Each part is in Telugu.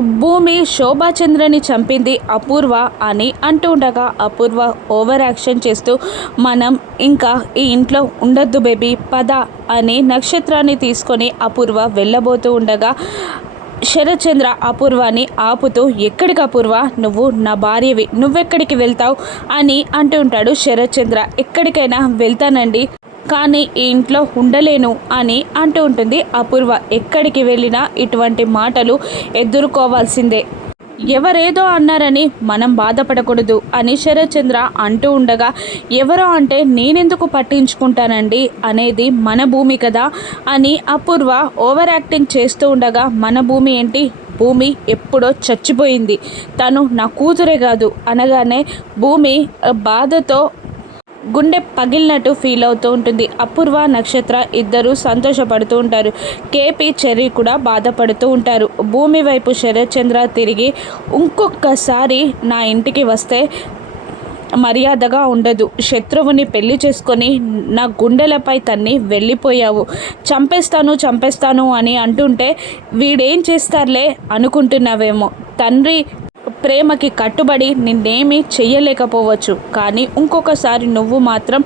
భూమి శోభాచంద్రని చంపింది అపూర్వ అని అంటూ ఉండగా అపూర్వ ఓవర్ యాక్షన్ చేస్తూ మనం ఇంకా ఈ ఇంట్లో ఉండొద్దు బేబీ పద అని నక్షత్రాన్ని తీసుకొని అపూర్వ వెళ్ళబోతూ ఉండగా శరత్చంద్ర అపూర్వాన్ని ఆపుతూ ఎక్కడికి అపూర్వ? నువ్వు నా భార్యవి నువ్వెక్కడికి వెళ్తావు? అని అంటూ ఉంటాడు శరత్చంద్ర. ఎక్కడికైనా వెళ్తానండి. కానీ ఈ ఇంట్లో ఉండలేను అని అంటూ ఉంటుంది అపూర్వ. ఎక్కడికి వెళ్ళినా ఇటువంటి మాటలు ఎదుర్కోవాల్సిందే. ఎవరేదో అన్నారని మనం బాధపడకూడదు అని శరత్చంద్ర అంటూ ఉండగా ఎవరో అంటే నేనెందుకు పట్టించుకుంటానండి అనేది మన భూమి కదా అని అపూర్వ ఓవర్ యాక్టింగ్ చేస్తూ ఉండగా మన భూమి ఏంటి? భూమి ఎప్పుడో చచ్చిపోయింది. తను నా కూతురే కాదు అనగానే భూమి బాధతో గుండె పగిలినట్టు ఫీల్ అవుతూ ఉంటుంది. అపూర్వ నక్షత్ర ఇద్దరు సంతోషపడుతూ ఉంటారు. కేపీ చెర్రీ కూడా బాధపడుతూ ఉంటారు. భూమి వైపు శరత్చంద్ర తిరిగి ఇంకొకసారి నా ఇంటికి వస్తే మర్యాదగా ఉండదు. శత్రువుని పెళ్ళి చేసుకొని నా గుండెలపై తన్ని వెళ్ళిపోయావు. చంపేస్తాను చంపేస్తాను అని అంటుంటే వీడేం చేస్తారులే అనుకుంటున్నావేమో. తండ్రి ప్రేమకి కట్టుబడి నిన్నేమీ చెయ్యలేకపోవచ్చు. కానీ ఇంకొకసారి నువ్వు మాత్రం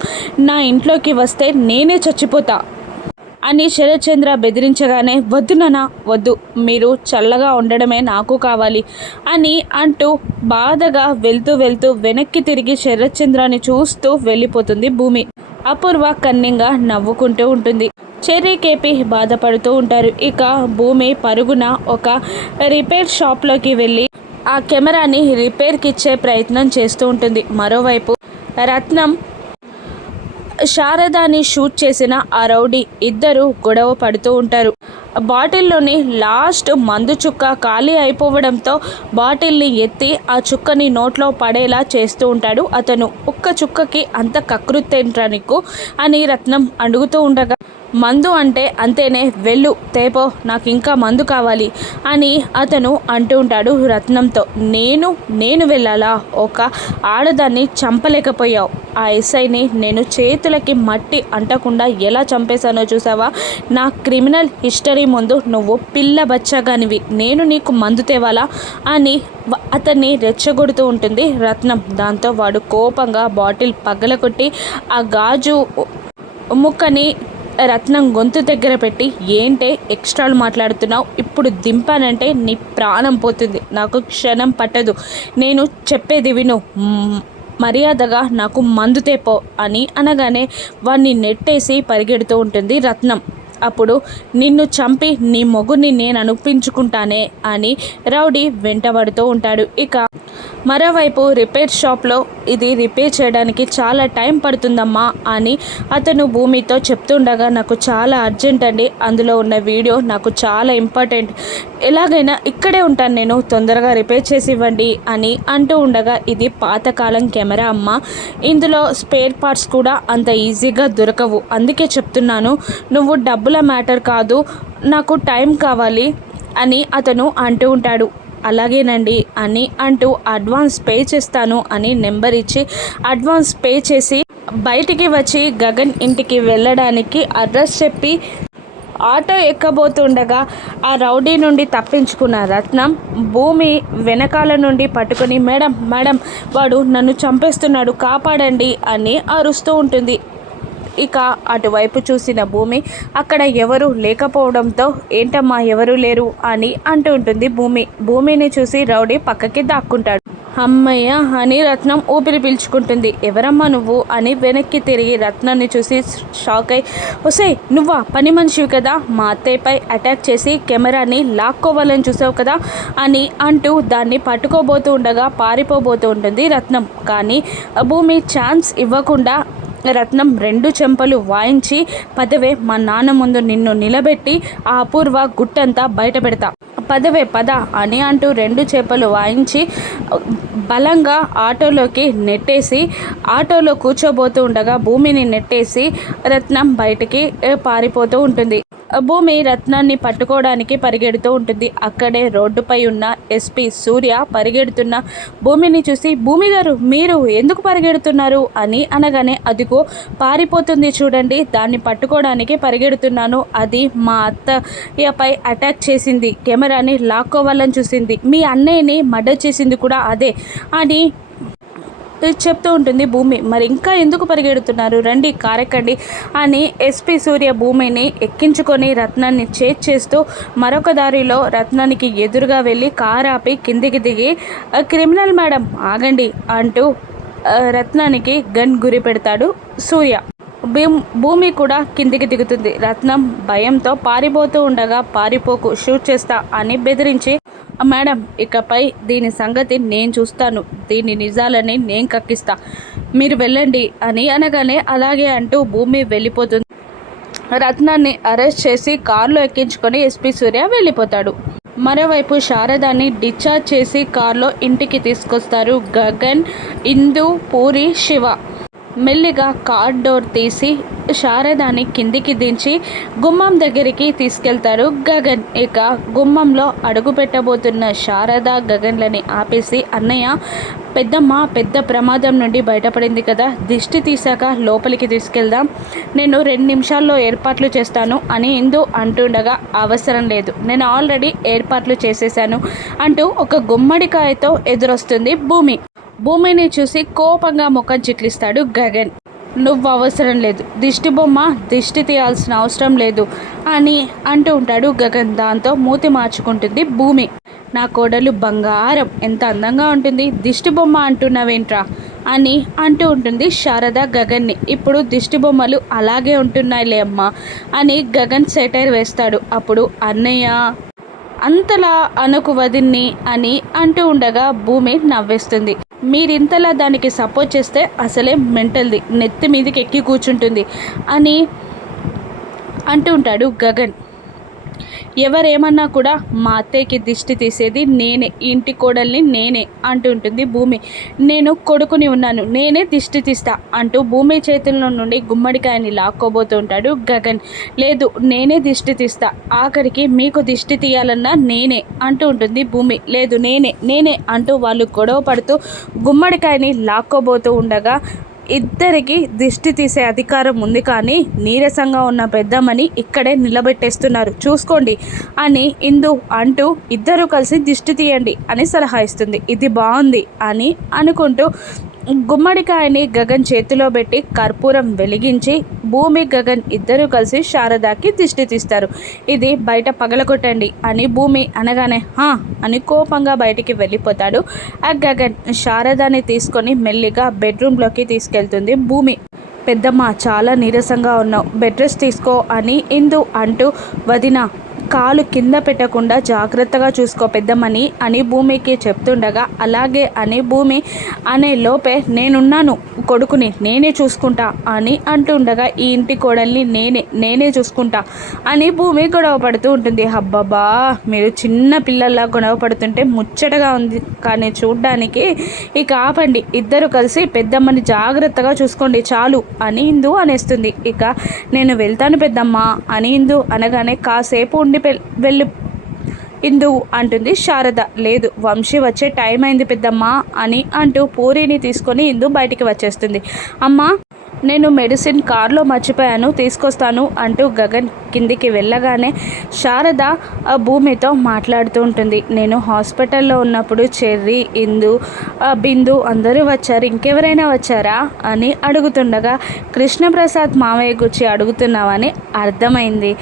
నా ఇంట్లోకి వస్తే నేనే చచ్చిపోతా అని శరత్చంద్ర బెదిరించగానే వద్దు నానా వద్దు. మీరు చల్లగా ఉండడమే నాకు కావాలి అని అంటూ బాధగా వెళ్తూ వెళ్తూ వెనక్కి తిరిగి శరత్చంద్రాన్ని చూస్తూ వెళ్ళిపోతుంది భూమి. అపూర్వ కన్నింగా నవ్వుకుంటూ ఉంటుంది. చెర్రీ కేపి బాధపడుతూ ఉంటారు. ఇక భూమి పరుగున ఒక రిపేర్ షాప్లోకి వెళ్ళి ఆ కెమెరాని రిపేర్కి ఇచ్చే ప్రయత్నం చేస్తూ ఉంటుంది. మరోవైపు రత్నం శారదాని షూట్ చేసిన ఆ రౌడీ ఇద్దరు గొడవ పడుతూ ఉంటారు. బాటిల్లోని లాస్ట్ మందు చుక్క ఖాళీ అయిపోవడంతో బాటిల్ని ఎత్తి ఆ చుక్కని నోట్లో పడేలా చేస్తూ ఉంటాడు. అతను ఒక్క చుక్కకి అంత కకృతేంట్రా నీకు? అని రత్నం అడుగుతూ ఉండగా మందు అంటే అంతేనే వెళ్ళు తేపో నాకు ఇంకా మందు కావాలి అని అతను అంటూ ఉంటాడు రత్నంతో. నేను నేను వెళ్ళాలా? ఒక ఆడదాన్ని చంపలేకపోయావు. ఆ ఎస్ఐని నేను చేతులకి మట్టి అంటకుండా ఎలా చంపేశానో చూసావా? నా క్రిమినల్ హిస్టరీ ముందు నువ్వు పిల్ల బచ్చగానివి. నేను నీకు మందు తేవాలా? అని అతన్ని రెచ్చగొడుతూ ఉంటుంది రత్నం. దాంతో వాడు కోపంగా బాటిల్ పగలగొట్టి ఆ గాజు ముక్కని రత్నం గొంతు దగ్గర పెట్టి ఏంటే ఎక్స్ట్రాలు మాట్లాడుతున్నావు? ఇప్పుడు దింపానంటే నీ ప్రాణం పోతుంది. నాకు క్షణం పట్టదు. నేను చెప్పేది విను. మర్యాదగా నాకు మందు తేపో అని అనగానే వాణ్ణి నెట్టేసి పరిగెడుతూ ఉంటుంది రత్నం. అప్పుడు నిన్ను చంపి నీ మొగుని నేను అనిపించుకుంటానే అని రౌడీ వెంటబడుతూ ఉంటాడు. ఇక మరోవైపు రిపేర్ షాప్లో ఇది రిపేర్ చేయడానికి చాలా టైం పడుతుందమ్మా అని అతను భూమితో చెప్తుండగా నాకు చాలా అర్జెంట్ అండి. అందులో ఉన్న వీడియో నాకు చాలా ఇంపార్టెంట్. ఎలాగైనా ఇక్కడే ఉంటాను నేను తొందరగా రిపేర్ చేసి ఇవ్వండి అని అంటూ ఉండగా ఇది పాతకాలం కెమెరా అమ్మ. ఇందులో స్పేర్ పార్ట్స్ కూడా అంత ఈజీగా దొరకవు. అందుకే చెప్తున్నాను నువ్వు డబ్బుల మ్యాటర్ కాదు నాకు టైం కావాలి అని అతను అంటూ ఉంటాడు. అలాగేనండి అని అంటూ అడ్వాన్స్ పే చేస్తాను అని నెంబర్ ఇచ్చి అడ్వాన్స్ పే చేసి బయటికి వచ్చి గగన్ ఇంటికి వెళ్ళడానికి అడ్రస్ చెప్పి ఆటో ఎక్కబోతుండగా ఆ రౌడీ నుండి తప్పించుకున్న రత్నం భూమి వెనకాల నుండి పట్టుకొని మేడం మేడం వాడు నన్ను చంపేస్తున్నాడు కాపాడండి అని అరుస్తూ ఉంటుంది. ఇక అటువైపు చూసిన భూమి అక్కడ ఎవరు లేకపోవడంతో ఏంటమ్మా ఎవరు లేరు అని అంటూ ఉంటుంది భూమి. భూమిని చూసి రౌడీ పక్కకి దాక్కుంటాడు. అమ్మయ్య అని రత్నం ఊపిరి పీల్చుకుంటుంది. ఎవరమ్మా నువ్వు అని వెనక్కి తిరిగి రత్నాన్ని చూసి షాక్ అయి ఒసే నువ్వా? పని మనిషివి కదా. మా అత్తయ్యపై అటాక్ చేసి కెమెరాని లాక్కోవాలని చూసావు కదా అని అంటూ దాన్ని పట్టుకోబోతూ ఉండగా పారిపోబోతూ ఉంటుంది రత్నం. కానీ భూమి ఛాన్స్ ఇవ్వకుండా రత్నం రెండు చెంపలు వాయించి పదవే మా నాన్న ముందు నిన్ను నిలబెట్టి ఆ అపూర్వ గుట్టంతా బయట పెడతా. పదవే పద అని అంటూ రెండు చేపలు వాయించి బలంగా ఆటోలోకి నెట్టేసి ఆటోలో కూర్చోబోతూ ఉండగా భూమిని నెట్టేసి రత్నం బయటికి పారిపోతూ ఉంటుంది. భూమి రత్నాన్ని పట్టుకోవడానికి పరిగెడుతూ ఉంటుంది. అక్కడే రోడ్డుపై ఉన్న ఎస్పీ సూర్య పరిగెడుతున్న భూమిని చూసి భూమి గారు మీరు ఎందుకు పరిగెడుతున్నారు? అని అనగానే అదిగో పారిపోతుంది చూడండి దాన్ని పట్టుకోవడానికి పరిగెడుతున్నాను. అది మా అత్తయ్యపై అటాక్ చేసింది కెమెరాని లాక్కోవాలని చూసింది. మీ అన్నయ్యని మర్డర్ చేసింది కూడా అదే. అని చెప్తూ ఉంటుంది భూమి. మరి ఇంకా ఎందుకు పరిగెడుతున్నారు? రండి కారెక్కండి అని ఎస్పి సూర్య భూమిని ఎక్కించుకొని రత్నాన్ని చేజ్ చేస్తూ మరొక దారిలో రత్నానికి ఎదురుగా వెళ్ళి కారు ఆపి కిందికి దిగి క్రిమినల్ మేడం ఆగండి అంటూ రత్నానికి గన్ గురి పెడతాడు సూర్య. భూమి కూడా కిందికి దిగుతుంది. రత్నం భయంతో పారిపోతూ ఉండగా పారిపోకు షూట్ చేస్తా అని బెదిరించి మేడం ఇకపై దీని సంగతి నేను చూస్తాను. దీని నిజాలని నేను కక్కిస్తా. మీరు వెళ్ళండి అని అనగానే అలాగే అంటూ భూమి వెళ్ళిపోతుంది. రత్నాన్ని అరెస్ట్ చేసి కారులో ఎక్కించుకొని ఎస్పీ సూర్య వెళ్ళిపోతాడు. మరోవైపు శారదాన్ని డిశ్చార్జ్ చేసి కారులో ఇంటికి తీసుకొస్తారు గగన్ ఇందు పూరి శివ. మెల్లిగా కార్ డోర్ తీసి శారదాని కిందికి దించి గుమ్మం దగ్గరికి తీసుకెళ్తారు గగన్. ఇక గుమ్మంలో అడుగు పెట్టబోతున్న శారద గగన్లని ఆపేసి అన్నయ్య పెద్దమ్మ పెద్ద ప్రమాదం నుండి బయటపడింది కదా దిష్టి తీశాక లోపలికి తీసుకెళ్దాం. నేను రెండు నిమిషాల్లో ఏర్పాట్లు చేస్తాను అని ఇందు అంటుండగా అవసరం లేదు. నేను ఆల్రెడీ ఏర్పాట్లు చేసేసాను అంటూ ఒక గుమ్మడికాయతో ఎదురొస్తుంది భూమి. భూమిని చూసి కోపంగా ముఖం చిట్లిస్తాడు గగన్. నువ్వు అవసరం లేదు. దిష్టి బొమ్మ దిష్టి తీయాల్సిన అవసరం లేదు అని అంటూ ఉంటాడు గగన్. దాంతో మూతి మార్చుకుంటుంది భూమి. నా కోడలు బంగారం. ఎంత అందంగా ఉంటుంది. దిష్టి బొమ్మ అంటున్నావేంట్రా? అని అంటూ ఉంటుంది శారద గగన్ని. ఇప్పుడు దిష్టి బొమ్మలు అలాగే ఉంటున్నాయిలే అమ్మా అని గగన్ సెటైర్ వేస్తాడు. అప్పుడు అన్నయ్య అంతలా అనుకు వదిన్ని అని అంటూ ఉండగా భూమి నవ్వేస్తుంది. మీరింతలా దానికి సపోర్ట్ చేస్తే అసలే మెంటల్ది నెత్తి మీదకి ఎక్కి కూర్చుంటుంది అని అంటూ ఉంటాడు గగన్. ఎవరేమన్నా కూడా మా అత్తయ్యకి దిష్టి తీసేది నేనే ఇంటి కోడల్ని నేనే అంటూ ఉంటుంది భూమి. నేను కొడుకుని ఉన్నాను నేనే దిష్టి తీస్తా అంటూ భూమి చేతుల్లో నుండి గుమ్మడికాయని లాక్కోబోతూ ఉంటాడు గగన్. లేదు నేనే దిష్టి తీస్తా ఆఖరికి మీకు దిష్టి తీయాలన్నా నేనే అంటూ ఉంటుంది భూమి. లేదు నేనే నేనే అంటూ వాళ్ళు గొడవ పడుతూ గుమ్మడికాయని లాక్కోబోతూ ఉండగా ఇద్దరికి దిష్టి తీసే అధికారం ఉంది కానీ నీరసంగా ఉన్న పెద్దమ్మని ఇక్కడే నిలబెట్టేస్తున్నారు. చూసుకోండి. అని ఇందు అంటూ ఇద్దరు కలిసి దిష్టి తీయండి అని సలహా ఇస్తుంది. ఇది బాగుంది అని అనుకుంటూ గుమ్మడికాయని గగన్ చేతిలో పెట్టి కర్పూరం వెలిగించి భూమి గగన్ ఇద్దరూ కలిసి శారదాకి దిష్టి తీస్తారు. ఇది బయట పగలగొట్టండి అని భూమి అనగానే హా అని కోపంగా బయటికి వెళ్ళిపోతాడు. ఆ గగన్ శారదాని తీసుకొని మెల్లిగా బెడ్రూమ్లోకి తీసుకెళ్తుంది భూమి. పెద్దమ్మ చాలా నీరసంగా ఉన్నావు. బెడ్ రెస్ట్ తీసుకో అని ఇందు అంటూ వదిన కాలు కింద పెట్టకుండా జాగ్రత్తగా చూసుకో పెద్దమ్మని అని భూమికి చెప్తుండగా అలాగే అని భూమి అనే లోపే నేనున్నాను కొడుకుని నేనే చూసుకుంటా అని అంటుండగా ఈ ఇంటి కోడల్ని నేనే నేనే చూసుకుంటా అని భూమి గొడవ పడుతూ ఉంటుంది. అబ్బబ్బా మీరు చిన్న పిల్లల్లా గొడవ పడుతుంటే ముచ్చటగా ఉంది కానీ చూడ్డానికి ఇక ఆపండి ఇద్దరు కలిసి పెద్దమ్మని జాగ్రత్తగా చూసుకోండి చాలు అని ఇందు అనేస్తుంది. ఇక నేను వెళ్తాను పెద్దమ్మ అని ఇందు అనగానే కాసేపు ఉండి పె- వెళ్ళి. ఇందు అంటుంది శారద. లేదు వంశీ వచ్చే టైం అయింది పెద్దమ్మ అని అంటూ పూరిని తీసుకొని ఇందు బయటికి వచ్చేస్తుంది. అమ్మా నేను మెడిసిన్ కార్లో మర్చిపోయాను తీసుకొస్తాను అంటూ గగన్ కిందికి వెళ్ళగానే శారద ఆ భూమితో మాట్లాడుతూ ఉంటుంది. నేను హాస్పిటల్లో ఉన్నప్పుడు చెర్రీ ఇందు ఆ బిందు అందరూ వచ్చారు. ఇంకెవరైనా వచ్చారా అని అడుగుతుండగా కృష్ణప్రసాద్ మామయ్య గురించి అడుగుతున్నావని అర్థమైంది.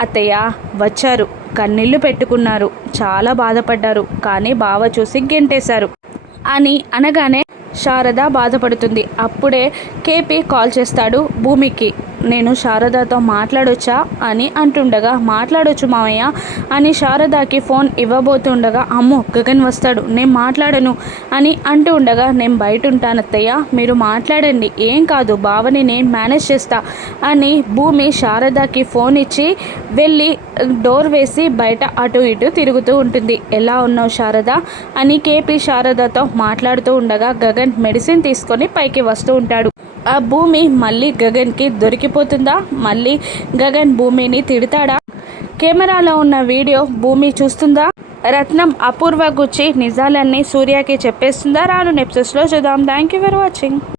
అత్తయ్య వచ్చారు. కన్నీళ్ళు పెట్టుకున్నారు. చాలా బాధపడ్డారు. కానీ బావ చూసి గెంటేశారు. అని అనగానే శారద బాధపడుతుంది. అప్పుడే కేపీ కాల్ చేస్తాడు భూమికి. నేను శారదతో మాట్లాడొచ్చా అని అంటుండగా మాట్లాడొచ్చు మామయ్య అని శారదకి ఫోన్ ఇవ్వబోతుండగా అమ్మో గగన్ వస్తాడు నేను మాట్లాడను అని అంటూ ఉండగా నేను బయట ఉంటాను అత్తయ్య మీరు మాట్లాడండి ఏం కాదు బావని నేను మేనేజ్ చేస్తా అని భూమి శారదకి ఫోన్ ఇచ్చి వెళ్ళి డోర్ వేసి బయట అటు ఇటు తిరుగుతూ ఉంటుంది. ఎలా ఉన్నావు శారద? అని కేపీ శారదతో మాట్లాడుతూ ఉండగా గగన్ మెడిసిన్ తీసుకొని పైకి వస్తూ ఉంటాడు. ఆ భూమి మళ్ళీ గగన్కి దొరికిపోతుందా? మళ్ళీ గగన్ భూమిని తిడతాడా? కెమెరాలో ఉన్న వీడియో భూమి చూస్తుందా? రత్నం అపూర్వ గుచ్చి నిజాలన్నీ సూర్యకి చెప్పేస్తుందా? రాను నెప్సెస్లో చూద్దాం. Thank you for watching.